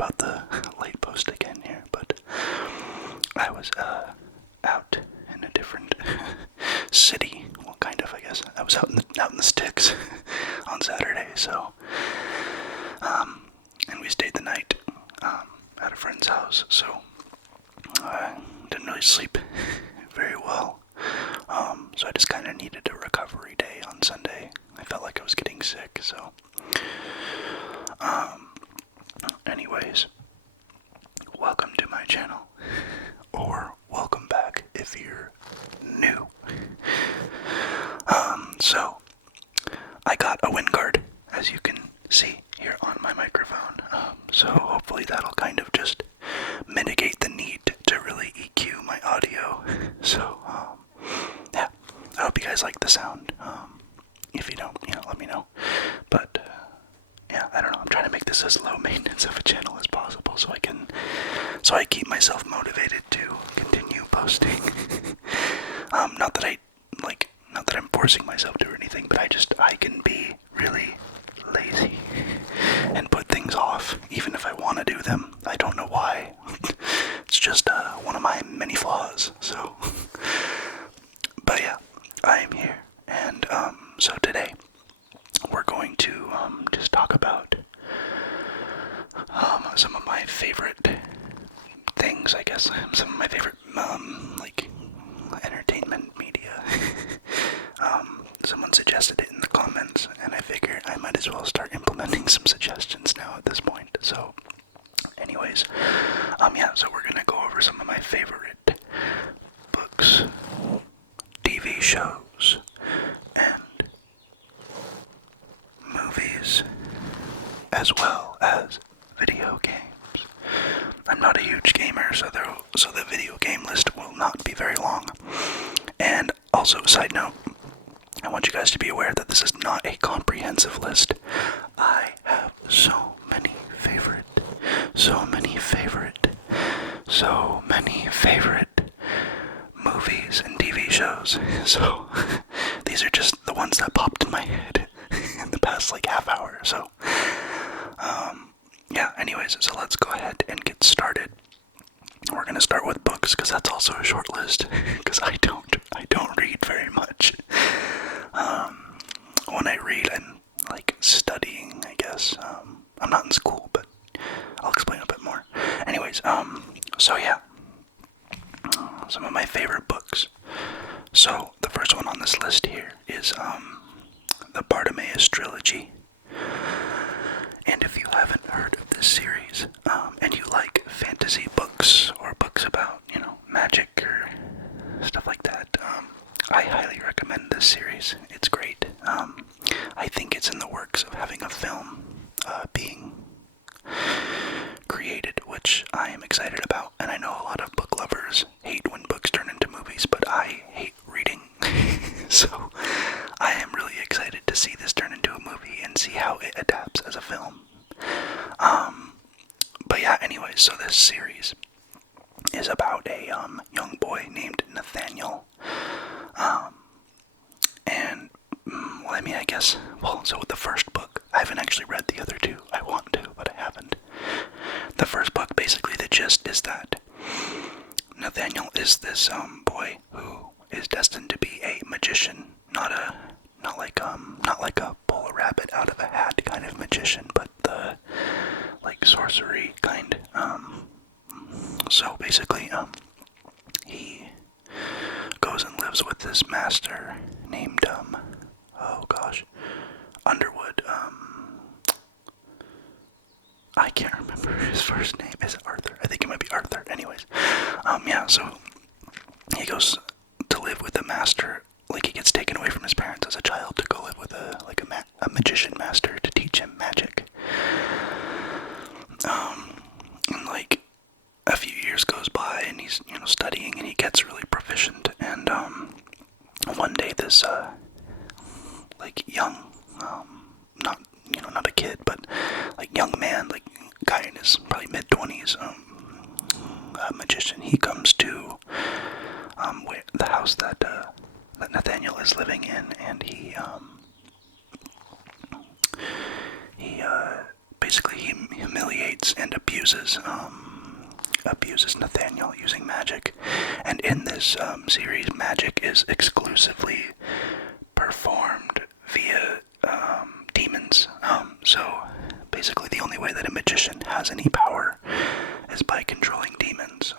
about the late post again here, but I was out in a different city. Well, kind of, I guess. I was out in the sticks on Saturday, so and we stayed the night at a friend's house, so I didn't really sleep very well. So I just kind of needed a recovery day on Sunday. I felt like I was getting sick, so anyways, welcome to my channel, or welcome back if you're new. So I got a wind guard, as you can see here on my microphone, so hopefully that'll kind of just mitigate the need to really EQ my audio. So yeah, I hope you guys like the sound. If you don't, let me know. But yeah, I don't know. I'm trying to make this as low maintenance of a channel as possible, so I keep myself motivated to continue posting. Not that I'm forcing myself to or anything, but I can be really lazy and put things off, even if I want to do them. I don't know why. It's just one of my many flaws. So, but yeah, I am here, and so today we're going to just talk about some of my favorite things, I guess. Some of my favorite entertainment media. Someone suggested it in the comments, and I figured I might as well start implementing some suggestions now at this point. So anyways, yeah, so we're gonna go over some of my favorite books, TV shows, and movies, as well as video games. I'm not a huge gamer, so the video game list will not be very long. And also, side note, I want you guys to be aware that this is not a comprehensive list. I have so many favorite movies and TV shows. So these are just the ones that popped in my head in the past half hour. So yeah, anyways, so let's go ahead and get started. We're gonna start with books, because that's also a short list, because I don't read very much. When I read, I'm studying, I guess. I'm not in school, but I'll explain a bit more. Anyways, so yeah, some of my favorite books. So the first one on this list here is the Bartimaeus trilogy. And if you haven't heard of this series, and you like fantasy books or books about, magic or stuff like that, I highly recommend this series. It's great. I think it's in the works of having a film being created, which I am excited about. And I know a lot of book lovers hate when books turn into movies, but I hate reading. So I am really excited to see this turn into a movie and see how it adapts as a film. But yeah, anyways, so this series is about a young boy named Nathaniel. And I guess, so with the first book, I haven't actually read the other two. I want to, but I haven't. The first book, basically the gist is that Nathaniel is this boy who is destined to be a magician, not like a pull a rabbit out of a hat kind of magician, but the sorcery kind. So basically, he goes and lives with this master named Underwood. I can't remember his first name. Is it Arthur? I think it might be Arthur. Anyways, yeah, so he goes to live with the master. He gets taken away from his parents as a child to go live with a magician master to teach him magic. And a few years goes by, and he's studying, and he gets really proficient. And one day this young not a kid, but young man, guy in his probably mid-20s, magician, he comes to the house that Nathaniel is living in, and he basically he humiliates and abuses abuses Nathaniel using magic. And in this series, magic is exclusively performed via demons. So basically the only way that a magician has any power is by controlling demons.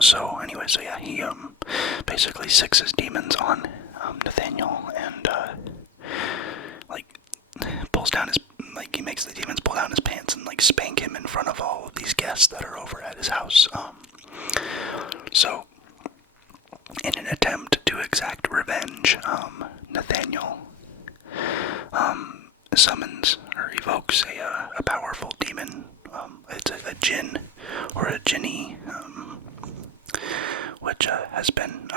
So yeah, he basically sixes demons on Nathaniel, and pulls down his, he makes the demons pull down his pants and spank him in front of all of these guests that are over at his house. So in an attempt to exact revenge, Nathaniel summons or evokes a powerful demon. It's a jinn or a jinni, which has been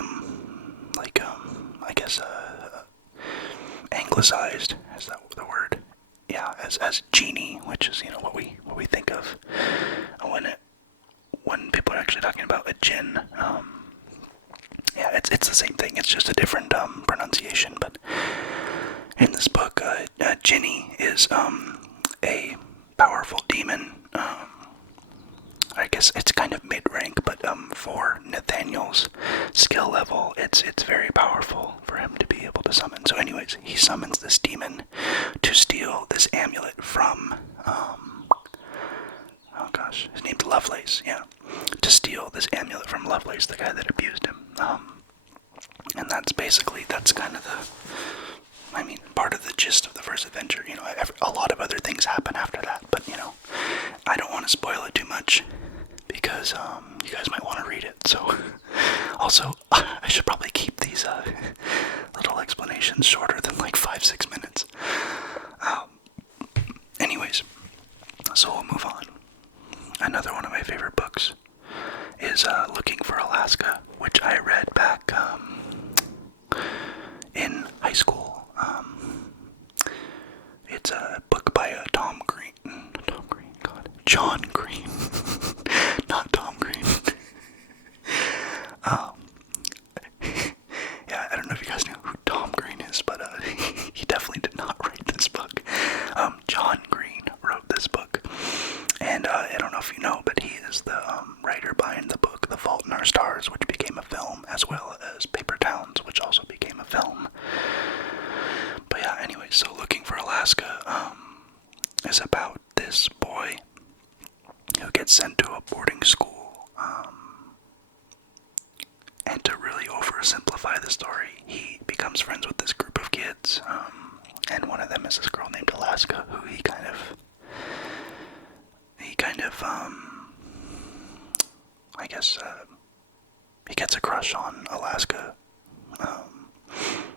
I guess anglicized, is that the word? Yeah, as genie, which is what we think of when people are actually talking about a jinn. Yeah, it's the same thing. It's just a different pronunciation. But in this book, Ginny is a powerful demon. I guess it's kind of mid-rank, but for Nathaniel's skill level, it's very powerful for him to be able to summon. So anyways, he summons this demon to steal this amulet from, oh gosh, his name's Lovelace, yeah. To steal this amulet from Lovelace, the guy that abused him. And that's kind of part of the gist of the first adventure. A lot of other things happen after that, but I don't want to spoil it too much because you guys might want to read it. So also, I should probably keep these little explanations shorter than 5-6 minutes. Anyways, so we'll move on. Another one of my favorite books is Looking for Alaska, which I read back in high school. It's a book by John Green, not Tom Green. Yeah, I don't know if you guys know who Tom Green is, but he definitely did not write this book. John Green wrote this book, and I don't know if you know, but he is the writer behind the book The Fault in Our Stars, which became a film, as well as Paper Towns, which also became a film. But yeah, anyway, so Looking for Alaska is about this boy who gets sent to a boarding school. And to really oversimplify the story, he becomes friends with this group of kids, and one of them is this girl named Alaska, who he kind of I guess he gets a crush on Alaska.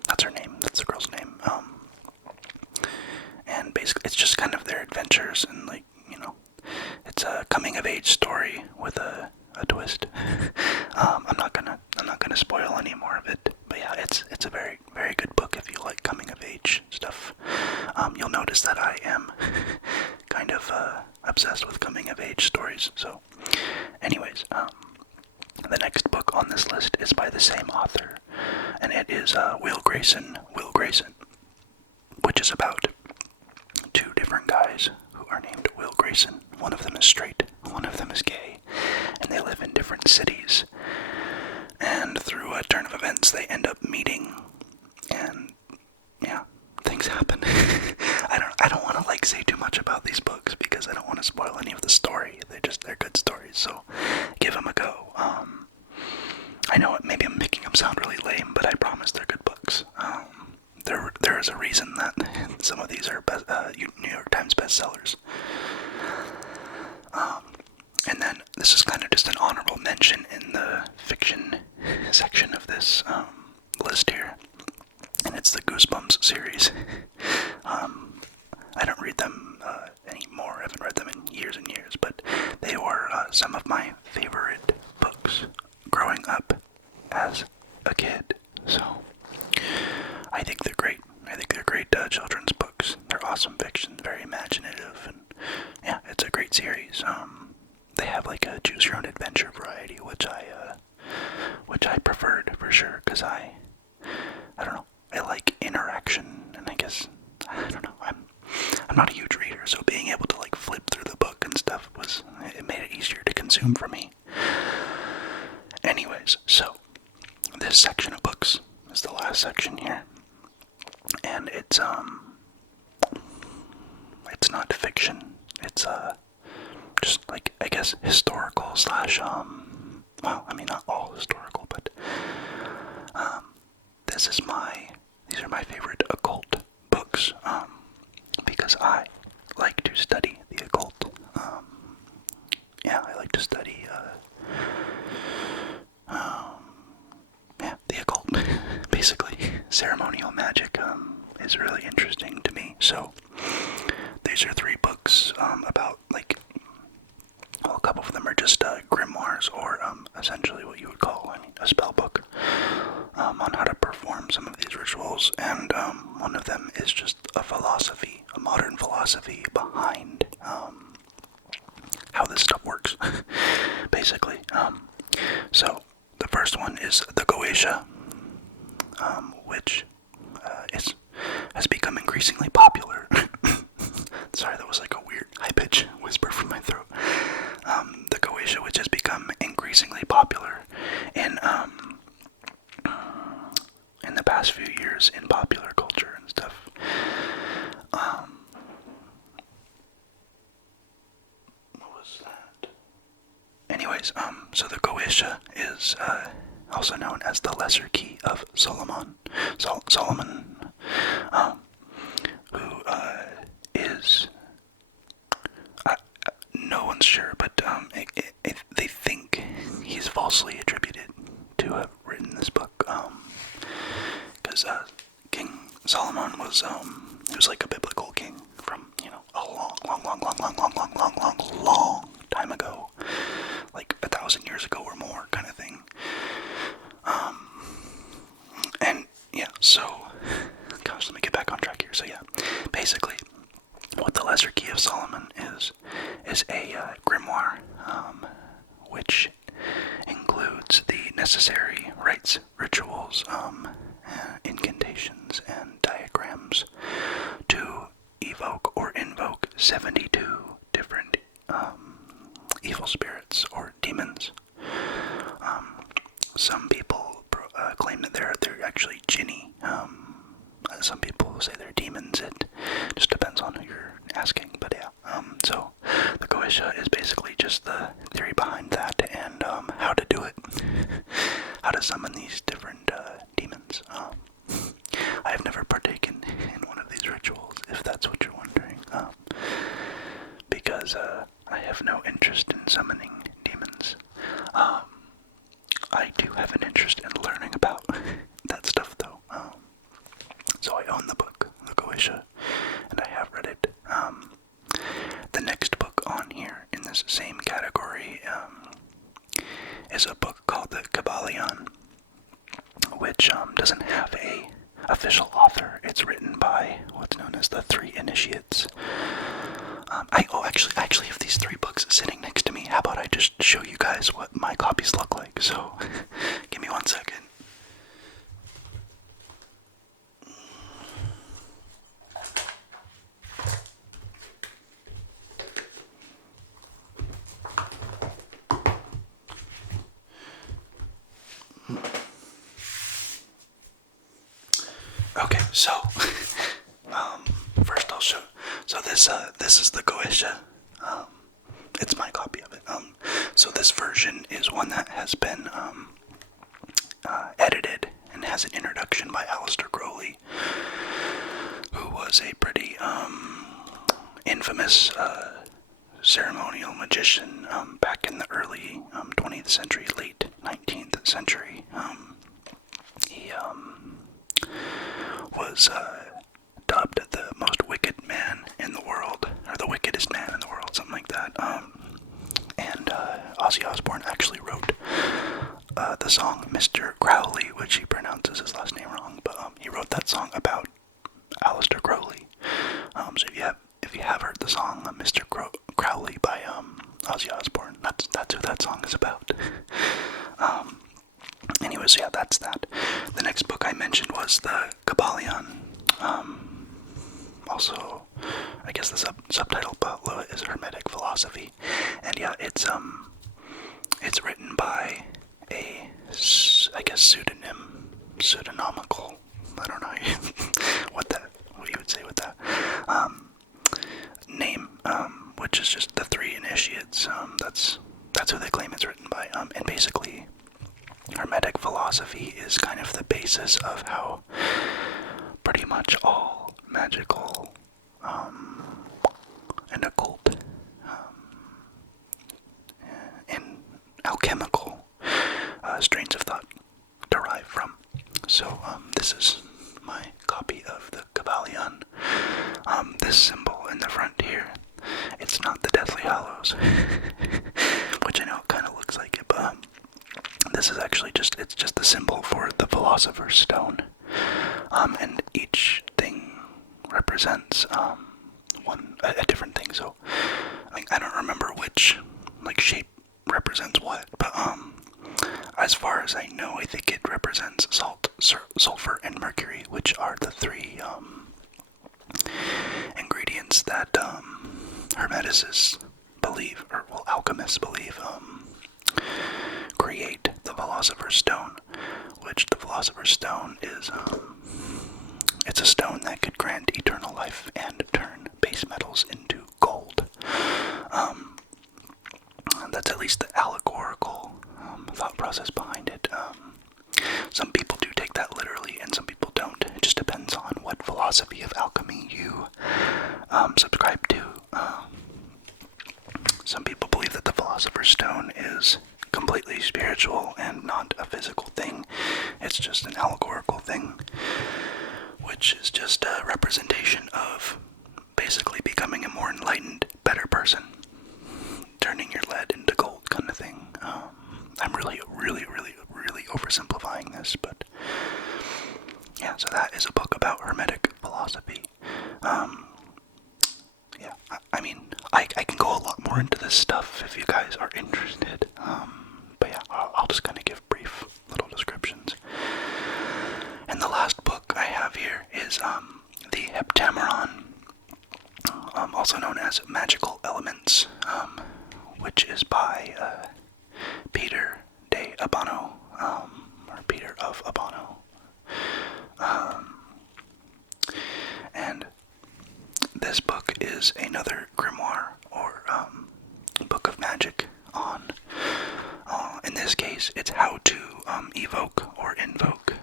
That's her name. That's the girl's name. And basically, it's just kind of their adventures, and it's a coming-of-age story with a twist. I'm not gonna spoil any more of it, but yeah, it's a very, very good book if you like coming-of-age stuff. You'll notice that I am kind of obsessed with coming-of-age stories. So, anyways, the next book on this list is by the same author, and it is Will Grayson, which is about two different guys who are named Will Grayson. One of them is straight, one of them is gay, and they live in different cities. And through a turn of events, they end up meeting, and yeah, things happen. I don't want to say too much about these books because I don't want to spoil any of the story. They're good stories, so give them a go. I know maybe I'm making them sound really lame, but I promise they're good books. There is a reason that some of these are New York Times bestsellers. And then this is kind of just an honorable mention in the fiction section of this list here, and it's the Goosebumps series. I don't read them anymore. I haven't read them in years and years, but they were some of my favorite books growing up as a kid. So I think they're great. I think they're great children's books. They're awesome fiction, very imaginative, and yeah, it's a great series. They have a choose your own adventure variety, which I preferred for sure, because I don't know, I like interaction, and I don't know, I'm not a huge reader, so being able to flip through the book and stuff assume for me. Anyways, so this section of books is the last section here, and it's not fiction. It's just like, I guess, historical slash well, I mean, not all historical, but these are my favorite occult books, because I like to study the occult. Yeah, I like to study the occult. Basically, ceremonial magic is really interesting to me. So these are 3 books about, like, well, a couple of them are just grimoires, or essentially what you would call, a spell book, on how to perform some of these rituals, and one of them is just a philosophy, a modern philosophy behind how this stuff works, basically. So the first one is the Goetia, which has become increasingly popular. Sorry, that was like a weird high-pitched whisper from my throat. The Goetia, which has become increasingly popular in the past few years in popular culture and stuff. What was that? Anyways, so the Goetia is also known as the Lesser Key of Solomon. Solomon, who is, no one's sure, but they think he's falsely attributed to have written this book, because King Solomon was like a biblical king from, a long time ago, like 1,000 years ago or more, kind of thing. And yeah, so, gosh, let me get back on track here. So yeah, basically, what the Lesser Key of Solomon is a grimoire, which includes the necessary rites, rituals, incantations, and diagrams to evoke or invoke 72 different evil spirits or demons. Some people claim that they're actually jinni. Some people say they're demons. It just depends on who you're asking, but yeah. So the Goetia is basically just the theory behind that, and how to do it, how to summon these different demons. I have never partaken in one of these rituals, if that's what you're wondering, because I have no interest in summoning demons. I do have an interest in learning about that stuff, though. So I own the book, the Goetia, and I have read it. The next book on here in this same category is a book called the Kybalion, which doesn't have a official author. It's written by what's known as the 3 Initiates. I actually have these 3 books sitting next to me. How about I just show you guys what my copies look like? So, give me 1 second. Okay, so first I'll show. So this is the Goetia. It's my copy of it. So this version is one that has been edited and has an introduction by Aleister Crowley, who was a pretty infamous ceremonial magician back in the early 20th century, late 19th century. He was dubbed the most wicked man in the world, or the wickedest man in the world, something like that. And Ozzy Osbourne actually wrote the song Mr. Crowley, which he pronounces his last name wrong, but he wrote that song about Aleister Crowley. So if you have heard the song Mr. Crowley by Ozzy Osbourne, that's who that song is about. Anyways, yeah, that's that. The next book I mentioned was the Kybalion. Also, I guess the subtitle below it is Hermetic Philosophy. And yeah, it's It's written by a, I guess, pseudonymical, I don't know what you would say with that, name, which is just the three initiates. That's who they claim it's written by. And basically, Hermetic philosophy is kind of the basis of how pretty much all magical and occult and alchemical strains of thought derive from. So this is my copy of the Kybalion. This symbol in the front here, it's not the Deathly Hallows, which I know kind of looks like it, but this is actually it's just the symbol for the Philosopher's Stone. And each thing represents a different thing. So I don't remember which shape represents what, but as far as I know, I think it represents salt, sulfur, and mercury, which are the three ingredients that Hermeticists believe, or well, alchemists believe, create the Philosopher's Stone. Which the Philosopher's Stone is, it's a stone that could grant eternal life and turn base metals into gold. That's at least the allegorical thought process behind it. Some people do take that literally, and some people don't. It just depends on what philosophy of alchemy you subscribe to. Some people believe that the Philosopher's Stone is completely spiritual and not a physical thing. It's just an allegorical thing, which is just a representation of basically becoming a more enlightened, better person, turning your lead into gold kind of thing. I'm really oversimplifying this, but yeah, so that is a book about Hermetic philosophy. Yeah, I mean, I can go a lot more into this stuff if you guys are interested, but yeah, I'll just kind of give brief little descriptions. And the last book I have here is the Heptameron, also known as Magical Elements, which is by Peter de Abano, or Peter of Abano. And this book is another grimoire, or book of magic on, in this case, it's how to evoke or invoke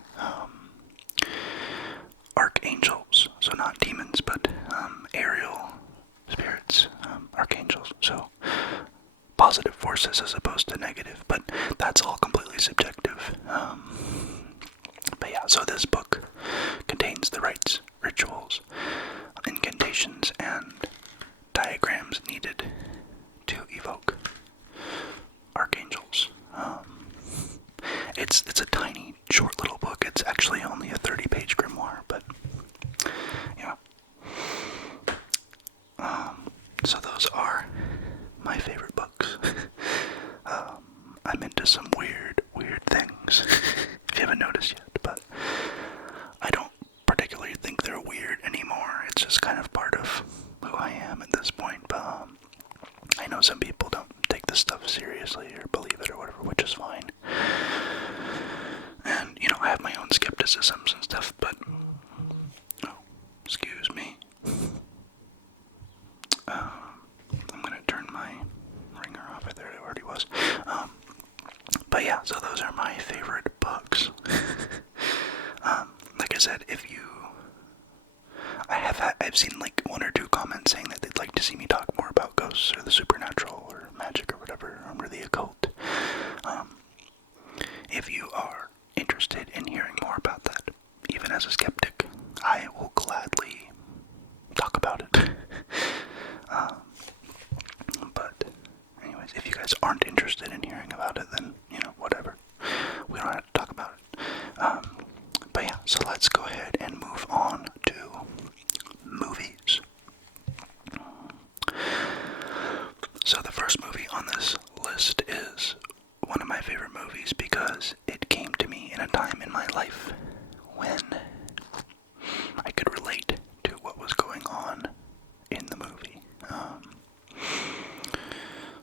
archangels. So not demons, but aerial spirits, archangels. So positive forces as opposed to negative, but that's all completely subjective. But yeah, so this book contains the rites, rituals, incantations, and diagrams needed to evoke archangels. It's a tiny, short little book. It's actually only a 30-page grimoire, but yeah. So those are my favorite books. I'm into some weird things, if you haven't noticed yet, but I don't particularly think they're weird anymore. It's just kind of part of who I am at this point, but I know some people don't take this stuff seriously or believe it or whatever, which is fine. And, I have my own skepticisms and stuff, but, excuse me. I'm gonna turn my ringer off. There it already was. But yeah, so those are my favorite books. Like I said, I've seen like one or two comments saying that they'd like to see me talk more about ghosts or the supernatural or magic or whatever, or the occult. If you are interested in hearing more about that, even as a skeptic, I will gladly talk about it. But anyways, if you guys aren't interested in hearing about it, then, whatever. We don't have to talk about it. But yeah, so let's go ahead and move on to movies. So the first movie on this list is one of my favorite movies because it came to me in a time in my life when I could relate to what was going on in the movie.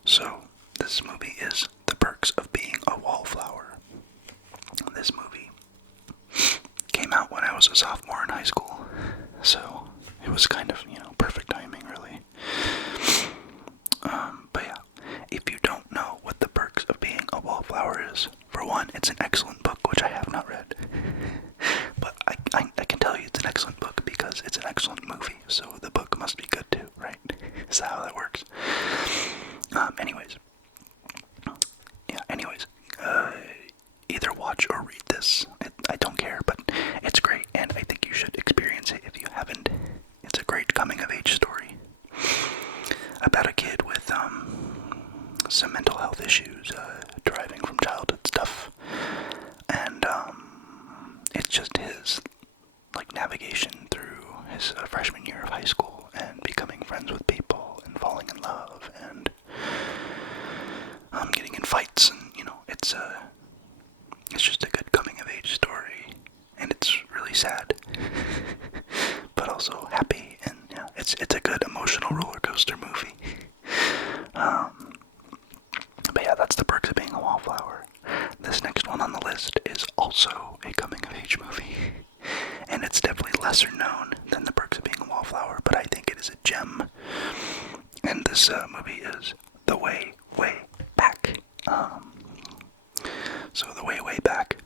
So this movie is The Perks was a sophomore in high school, so it was kind of, perfect timing, really. But yeah, if you don't know what the perks of being a wallflower is, for one, it's an excellent book, which I have not read. But I can tell you it's an excellent book because it's an excellent movie, so the book must be good too, right? Is that how that works? Anyways, either watch or read this. I don't care, but it's great, and I think you should experience it if you haven't. It's a great coming-of-age story about a kid with some mental health issues, deriving from childhood stuff, and it's just his navigation through his freshman year of high school and becoming friends with people and falling in love and getting in fights, and it's just a good coming of age story, and it's really sad but also happy, and it's a good emotional roller coaster movie. But yeah, that's the perks of being a wallflower. This next one on the list is also a coming of age movie, and it's definitely lesser known than the perks of being a wallflower, but I think it is a gem. And this movie is The Way, Way Back. So The Way, Way Back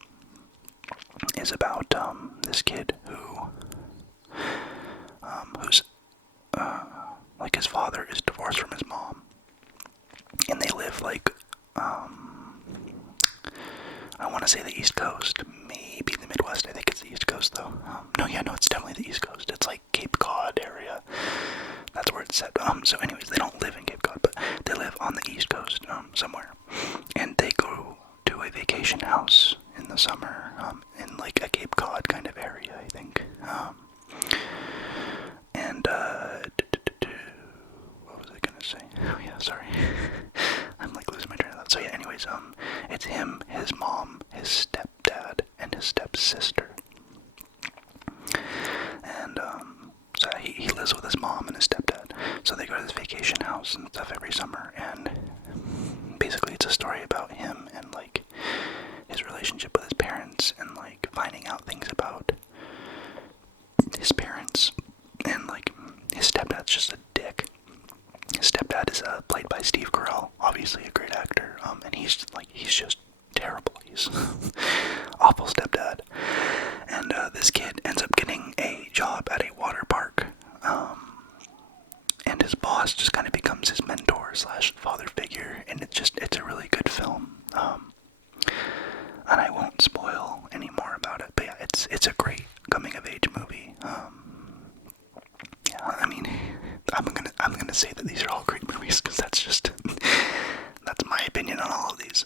is about this kid who's his father is divorced from his mom, and they live I want to say the East Coast, maybe the Midwest. I think it's the East Coast though. No, it's definitely the East Coast. It's like Cape Cod area. That's where it's set. So anyways, they don't live in Cape Cod, but they live on the East Coast, somewhere. And they go to a vacation house in the summer, in like a Cape Cod kind of area, I think. What was I gonna say? Oh yeah, sorry. I'm losing my train of thought. So yeah, anyways, it's him, his mom, his stepdad, and his stepsister. And so he lives with his mom and his stepdad. So they go to this vacation house and stuff every summer, and basically it's a story about him and his relationship with his parents, and finding out things about his parents, and his stepdad's just a dick. His stepdad is played by Steve Carell, obviously a great actor, and he's just terrible. He's awful stepdad. And this kid ends up getting a job at a water park, and his boss just kind of becomes his mentor / father figure, and it's a really good film. And I won't spoil any more about it, but yeah, it's a great coming of age movie. Yeah, I mean, I'm gonna say that these are all great movies because that's my opinion on all of these.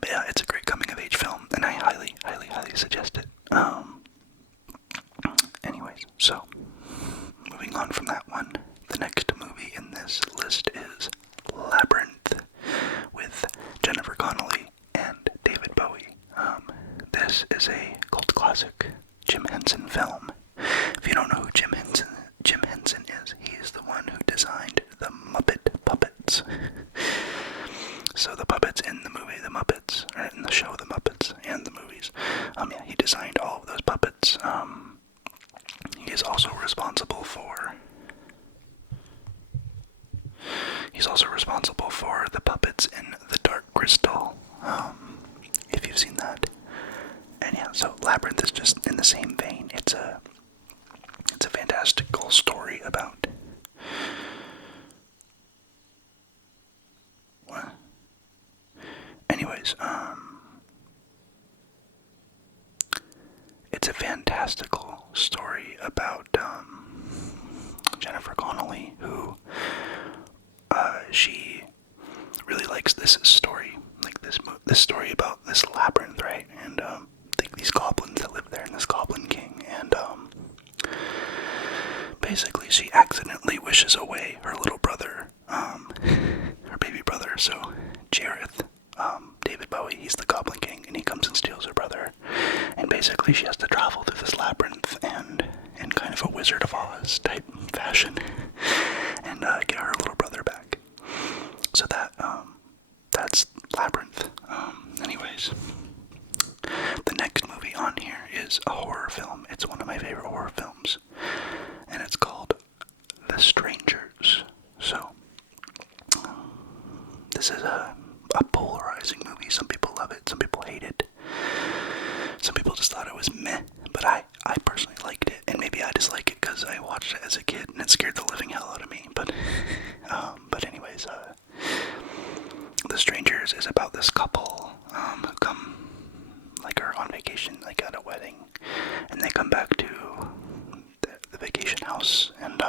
But yeah, it's a great coming of age film, and I highly, highly, highly suggest it. Anyways, so moving on from that one, the next movie in this list is Labyrinth with Jennifer Connelly and David Bowie. This is a cult classic Jim Henson film. If you don't know who Jim Henson is, he is the one who designed the Muppet puppets. So the puppets in the movie The Muppets, or in the show The Muppets, and the movies, yeah, he designed all of those puppets. He is also responsible for the puppets in The Dark Crystal, if you've seen that. And yeah, so Labyrinth is just in the same vein. It's a fantastical story about what? Anyways, it's a fantastical story about Jennifer Connelly, who she really likes this story, this story about this labyrinth, right? And these goblins that live there, and this goblin king, and basically she accidentally wishes away her little brother, her baby brother. So Jareth, David Bowie, he's the Goblin King, and he comes and steals her brother, and basically she has to travel through this labyrinth and in kind of a Wizard of Oz type fashion, and get her little brother back. So that's Labyrinth. Anyways, the next movie on here is a horror film. It's one of my favorite horror films, and it's called The Strangers. So, this is a polarizing movie. Some people love it, some people hate it. Some people just thought it was meh, but I personally liked it, and maybe I just like it because I watched it as a kid and it scared the living hell out of me. But anyways, The Strangers is about this couple who come, like, are on vacation, like at a wedding, and they come back to the vacation house, and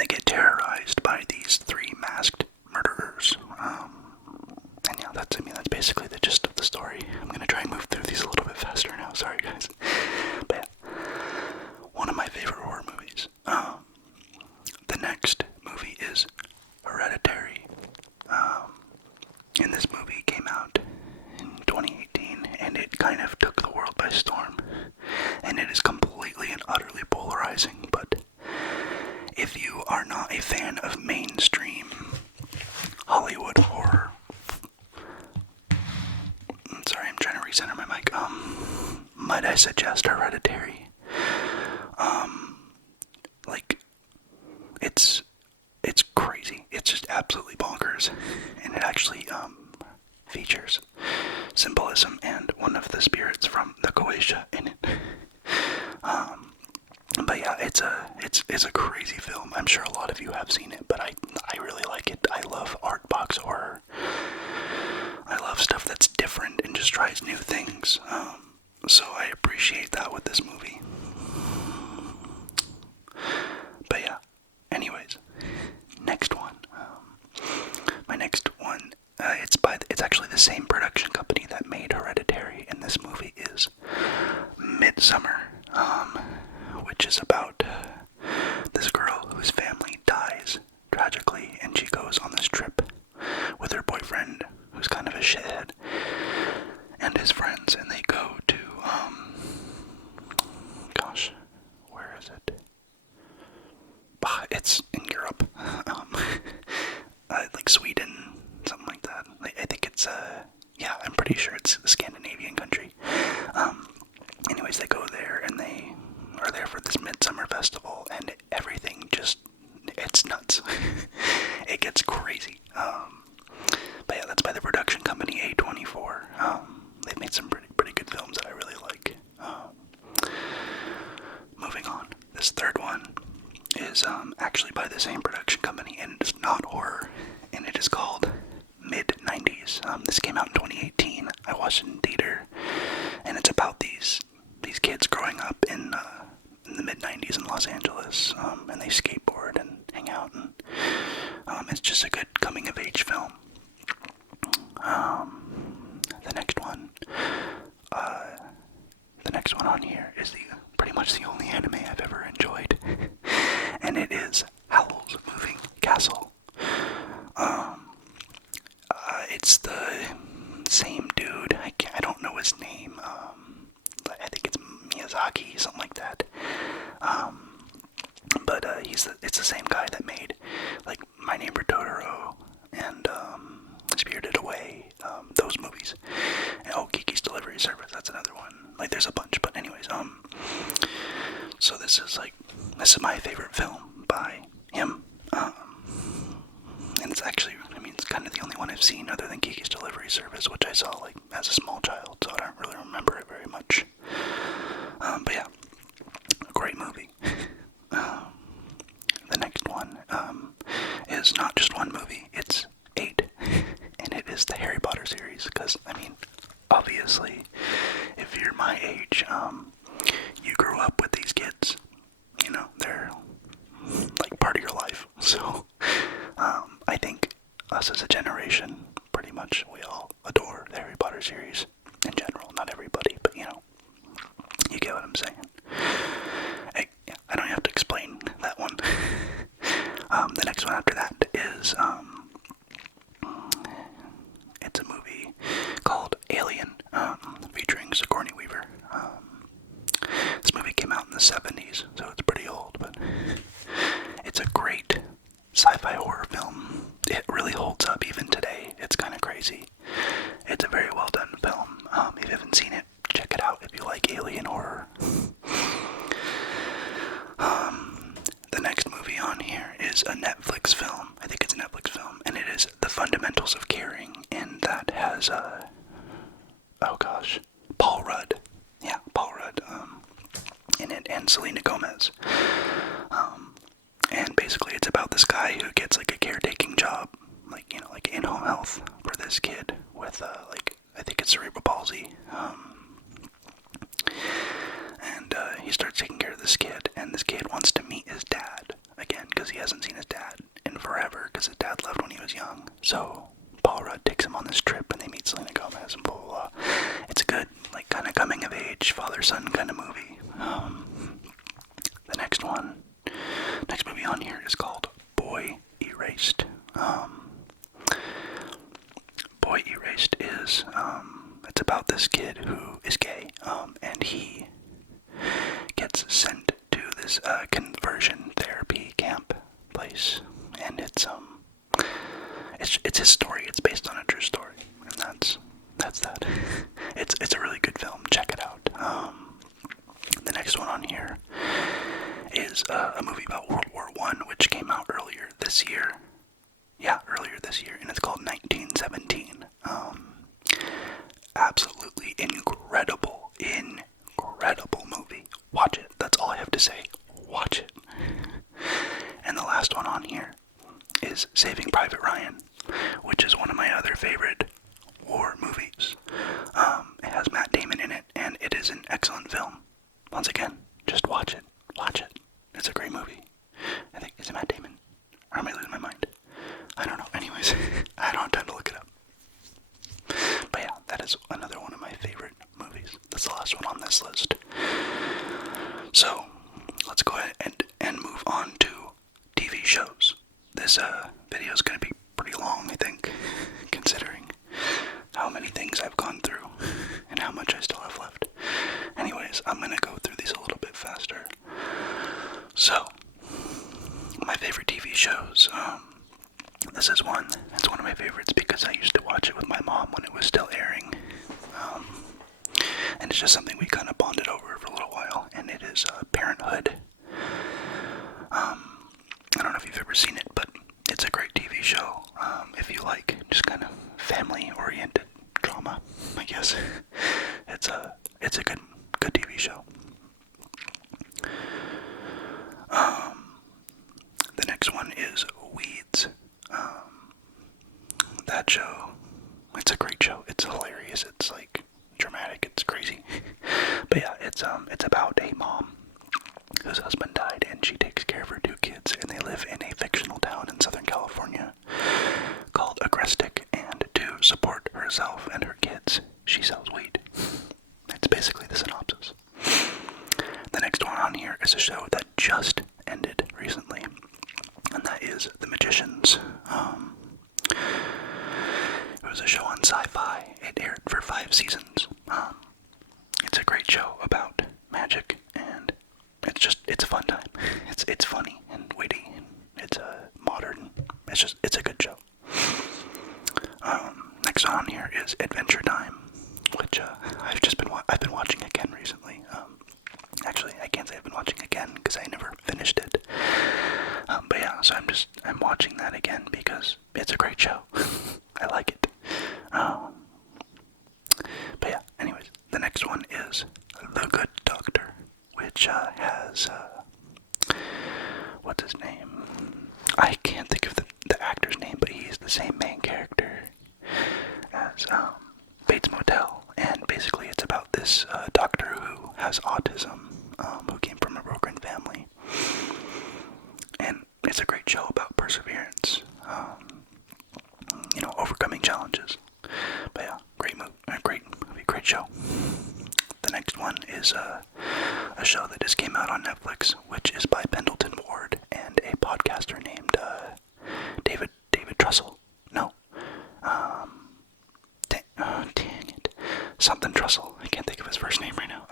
they get terrorized by these three masked murderers. And yeah, that's basically the gist of the story. I'm gonna try and move through these a little bit faster now. Sorry, guys. But yeah, one of my favorite horror movies. The next movie is Hereditary. And this movie came out in 2018, and it kind of took the world by storm. And it is completely and utterly polarizing, but if you are not a fan of mainstream Hollywood horror, sorry, I'm trying to recenter my mic. Might I suggest Hereditary? Like, it's crazy. It's just absolutely bonkers, and it actually features symbolism and one of the spirits from the Goetia in it. But yeah, it's a crazy film. I'm sure a lot of you have seen it, but I really like it. I love art box horror. I love stuff that's different and just tries new things. So I appreciate that with this movie. But yeah, anyways, next one. My next one, it's actually the same production company that made Hereditary, and this movie is Midsummer, which is about this girl whose family dies tragically, and she goes on this trip with her boyfriend, who's kind of a shithead, and his friends, and they go to, gosh, where is it? It's in Europe, like Sweden, something like that. I think it's, yeah, I'm pretty sure it's a Scandinavian country. Anyways, they go there, and they are there for this Midsummer Festival, and everything just, it's nuts. It gets crazy. But yeah, that's by the production company A24. They've made some pretty good films that I really like. Moving on, this third one is actually by the same production company, and it is not horror, and it is called Mid-90s. This came out in 2018. I watched it in theater, and it's about these kids growing up in the mid-90s in Los Angeles, and they skateboard and hang out, and it's just a good coming-of-age film. The next one on here is pretty much the only anime I've ever enjoyed, and it is Howl's Moving Castle. It's the same dude. I don't know his name. I think it's Miyazaki, something like that. But it's the same guy that made, like, My Neighbor Totoro and Spirited Away, those movies. And Kiki's Delivery Service, that's another one. Like, there's a bunch, but anyways, so this is my favorite film by him. And it's actually, it's kind of the only one I've seen other than Kiki's Delivery Service, which I saw, like, as a small child, so I don't really remember it very much. But yeah, a great movie. The next one is not just one movie, it's 8, and it is the Harry Potter series, because, obviously, if you're my age, you grew up with these kids, they're, like, part of your life, so, I think us as a generation, pretty much, we all adore the Harry Potter series, in general, not everybody, but, you get what I'm saying. I don't have to explain that one. The next one after that is, it's a movie called Alien, featuring Sigourney Weaver. This movie came out in the 70s, so it's pretty old, but it's a great sci-fi horror film. It really holds up even today. It's kind of crazy. It's a very well done film. If you haven't seen it, check and Selena Gomez. And basically it's about this guy who gets like a caretaking job, like, you know, like in-home health for this kid with like, I think it's cerebral palsy. And he starts taking care of this kid, and this kid wants to meet his dad again because he hasn't seen his dad in forever because his dad left when he was young. So Paul Rudd takes him on this trip, and they meet Selena Gomez and blah blah blah. It's a good, like, kind of coming of age, father-son kind of movie. The next movie on here is called Boy Erased. Boy Erased is it's about this kid who is gay, and he gets sent to this conversion therapy camp place, and it's his story. It's based on a true story, and that's that. It's a really good film. Check it out. The next one on here is a movie about World War I, which came out earlier this year. Yeah, earlier this year, and it's called 1917. Absolutely incredible movie. Watch it. That's all I have to say. Watch it. And the last one on here is Saving Private Ryan, which is one of my other favorite war movies. It has Matt Damon in it, and it is an excellent film. Once again, just watch it. Watch it. It's a great movie. I think, is it Matt Damon? Or am I losing my mind? I don't know. Anyways, I don't have time to look it up. But yeah, that is another one of my favorite movies. That's the last one on this list. So, let's go ahead and move on to TV shows. This video is going to be pretty long, I think, considering how many things I've gone through and how much I still have left. Anyways, I'm going to go through these a little bit faster. So, my favorite TV shows. This is one. It's one of my favorites because I used to watch it with my mom when it was still airing. And it's just something we kind of bonded over for a little while. And it is Parenthood. I don't know if you've ever seen it, but it's a great TV show. If you like just kind of family-oriented drama, I guess. It's a good TV show. The next one is Weeds. That show, it's a great show. It's hilarious. It's like dramatic. It's crazy. But yeah, it's about a mom whose husband died, and she takes care of her two kids, and they live in a fictional town in Southern California called Agrestic, and to support herself and her kids, she sells weed. It's basically the synopsis. The next one on here is a show that just ended recently, and that is The Magicians. It was a show on Sci-Fi. It aired for 5 seasons. It's a great show about magic, and it's a fun time. It's funny and witty, and it's modern. It's a good show. Next on here is Adventure Time, which I've been watching again recently. Actually, I can't say I've been watching again because I never finished it. But yeah, so I'm watching that again because it's a great show. I like it. But yeah, anyways, the next one is The Good Doctor, which has, what's his name? I can't think of the actor's name, but he's the same main character as Bates Motel, and basically it's about this doctor who has autism, who came from a broken family, and it's a great show about perseverance, overcoming challenges. But yeah, great movie, great show. The next one is a show that just came out on Netflix, which is by Pendleton Ward and a podcaster named David Trussell. No, dang it, something Trussell. I can't think of his first name right now.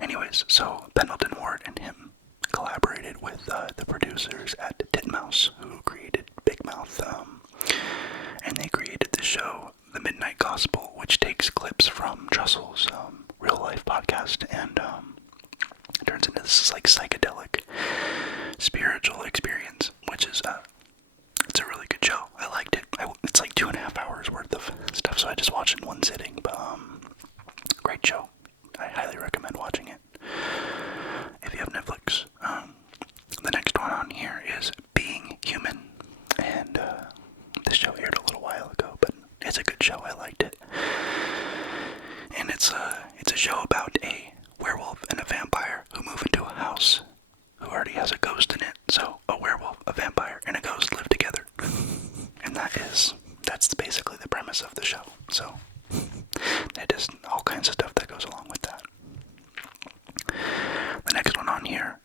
Anyways, so Pendleton Ward and him collaborated with the producers at Titmouse, who created Big Mouth, and they created the show The Midnight Gospel, which takes clips from Trussell's real-life podcast and turns into this like psychedelic spiritual experience, which is it's a really good show. I liked it. It's like 2.5 hours worth of stuff, so I just watched it in one sitting. But great show. I highly recommend watching it. it's a good show. I liked it. And it's a show about a werewolf and a vampire who move into a house who already has a ghost in it. So a werewolf, a vampire, and a ghost live together. And that's basically the premise of the show. So it is all kinds of stuff that goes along with that. The next one on here,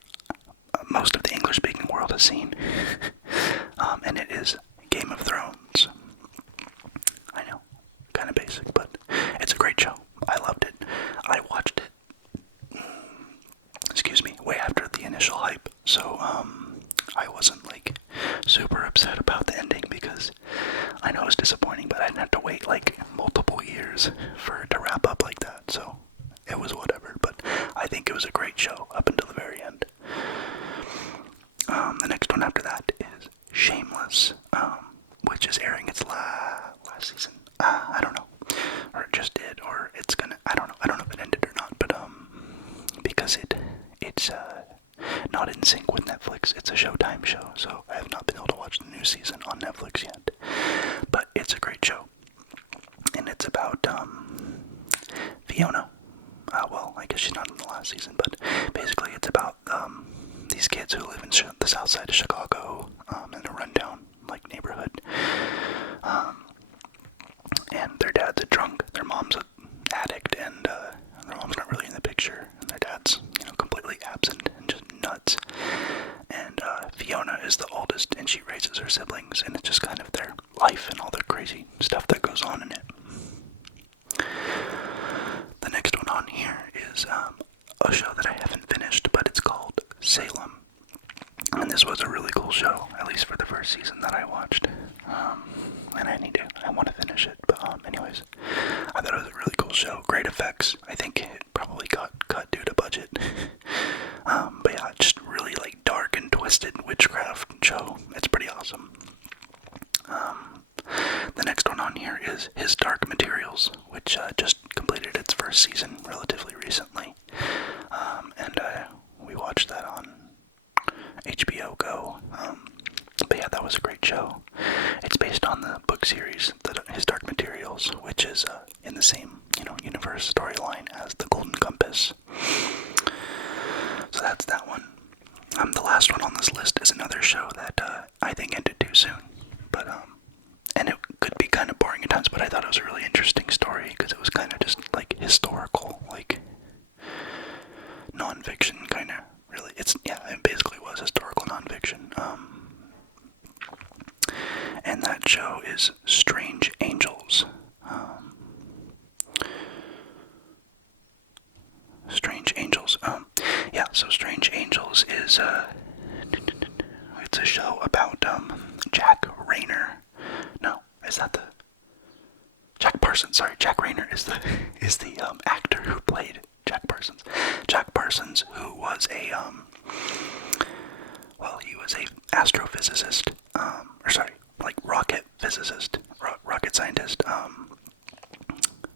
most of the English-speaking world has seen, and it is Game of Thrones. I know, kind of basic, but it's a great show. I loved it. I watched it, way after the initial hype, so I wasn't like super upset about the ending because I know it was disappointing, but I didn't have to wait like multiple years for it to wrap up like that, so it was whatever. But I think it was a great show up until the very end. The next one after that is Shameless, which is airing its last season. I don't know, or it just did, or it's gonna. I don't know if it ended or not, but because it's not in sync with Netflix. It's a Showtime show, so I have not been able to watch the new season on Netflix yet. But it's a great show, and it's about Fiona. Well, I guess she's not in the last season, but basically it's about these kids who live in the south side of Chicago, in a rundown like neighborhood, and their dad's a drunk, their mom's an addict, and their mom's not really in the picture, and their dad's completely absent and just nuts. And Fiona is the oldest, and she raises her siblings, and it's just kind of their life and all the crazy stuff that goes on in it. The next one on here is a show that I haven't finished, but it's called Salem. And this was a really cool show, at least for the first season that I watched. And I want to finish it, but anyways, I thought it was a really cool show. Great effects. I think it probably got cut due to budget. But yeah, just really like dark and twisted witchcraft show. It's pretty awesome. The next one on here is His Dark Materials, which just completed its first season relatively recently. And we watched that on HBO Go. But yeah, that was a great show. It's based on the book series, His Dark Materials, which is in the same, universe storyline as The Golden Compass. So that's that one. The last one on this list is another show that I think ended too soon. But and it could be kind of boring at times, but I thought it was a really interesting story because it was kind of just like historical, like non-fiction kind of. Really, it basically was historical non-fiction. And that show is Strange Angels. Strange Angels. So Strange Angels is it's a show about Jack Rayner. No, is that the Jack Parsons? Sorry, Jack Rayner is the actor who played Jack Parsons. Jack Parsons, who was he was a astrophysicist, rocket physicist, rocket scientist,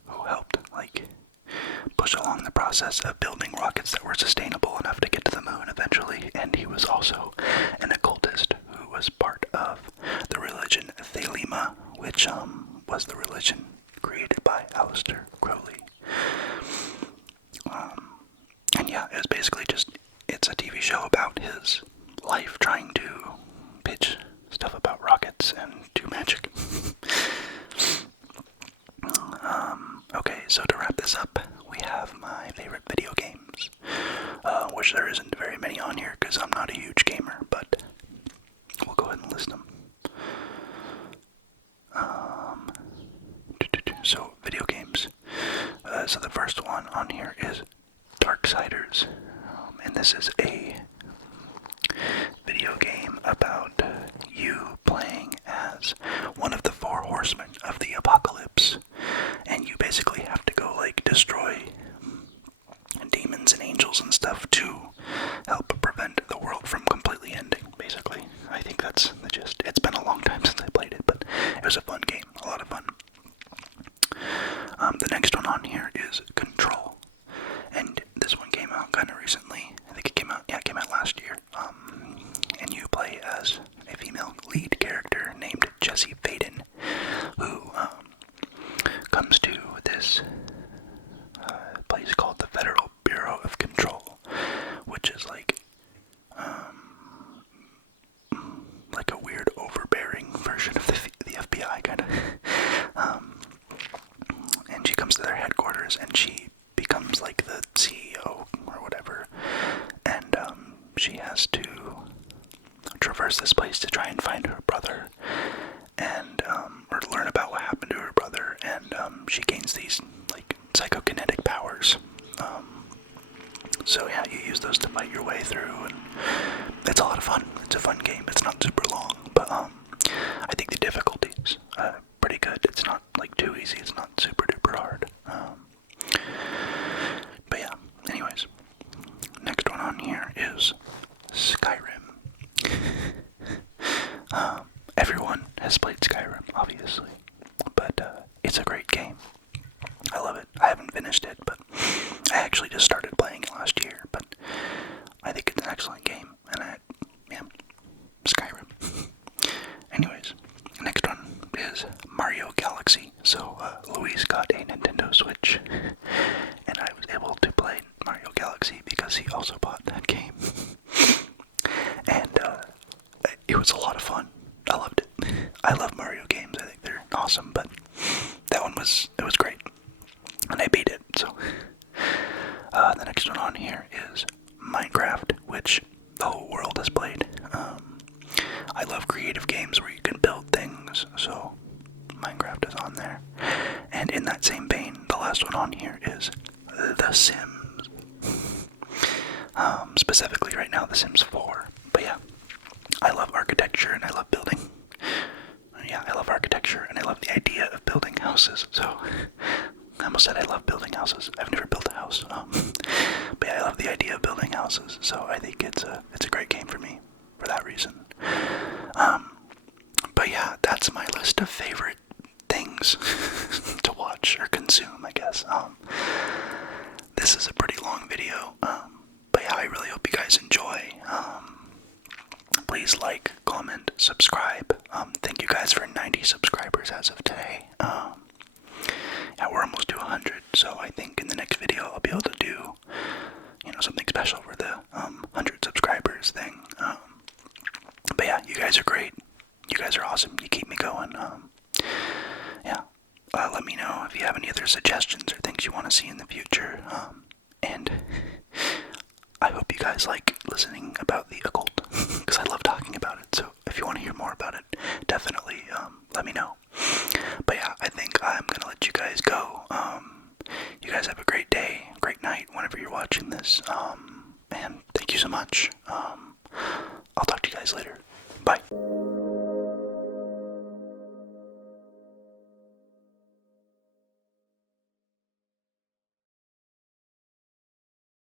who helped push along the process of building rockets that were sustainable enough to get to the moon eventually. And he was also an occultist who was part of the religion Thelema, which was the religion created by Aleister Crowley. And yeah, it was basically it's a TV show about his life trying to pitch stuff about rockets and do magic. Okay, so to wrap this up, we have my favorite video games, which there isn't very many on here because I'm not a huge gamer, but we'll go ahead and list them. So, video games. So the first one on here is Darksiders, and this is a video game about you playing as one of the four horsemen of the apocalypse, and you basically have to go destroy demons and angels and stuff to help prevent the world from completely ending, basically. I think that's the gist. It's been a long time since I played it, but it was a fun game, a lot of fun. The next one on here is Control, and this one came out kind of recently. I think it came out last year. And you play as a female lead character named Jessie Faden, who difficulties. Pretty good. It's not like too easy. It's not super duper hard. But yeah, anyways. Next one on here is Skyrim. Everyone has played Skyrim, obviously, but it's a great game. I love it. I haven't finished it, but I actually just started playing it last year, but I think it's an excellent game, and yeah, Skyrim. Anyways, next one is Mario Galaxy. So, Luis got a Nintendo Switch, and I was able to play Mario Galaxy because he also bought that game. And, it was a lot of fun. I loved it. I love Mario games. I think they're awesome, but that one was great. And I beat it, so. The next one on here is Minecraft, which the whole world has played. I love creative games where you can build things, so Minecraft is on there. And in that same vein, the last one on here is The Sims. Specifically right now, The Sims 4. But yeah, I love architecture and I love building. Yeah, I love architecture and I love the idea of building houses, so I almost said I love building houses. I've never built a house. But yeah, I love the idea of building houses, so I think it's a great game for me for that reason. But yeah, that's my list of favorite things to watch or consume, I guess. This is a pretty long video, but yeah, I really hope you guys enjoy. Please like, comment, subscribe. Thank you guys for 90 subscribers as of today. Yeah, we're almost to 100, so I think in the next video I'll be able to do, something special for the 100 subscribers thing. But yeah, you guys are great. You guys are awesome. You keep me going. Yeah, let me know if you have any other suggestions or things you want to see in the future. And I hope you guys like listening about the occult, because I love talking about it. So if you want to hear more about it, definitely let me know.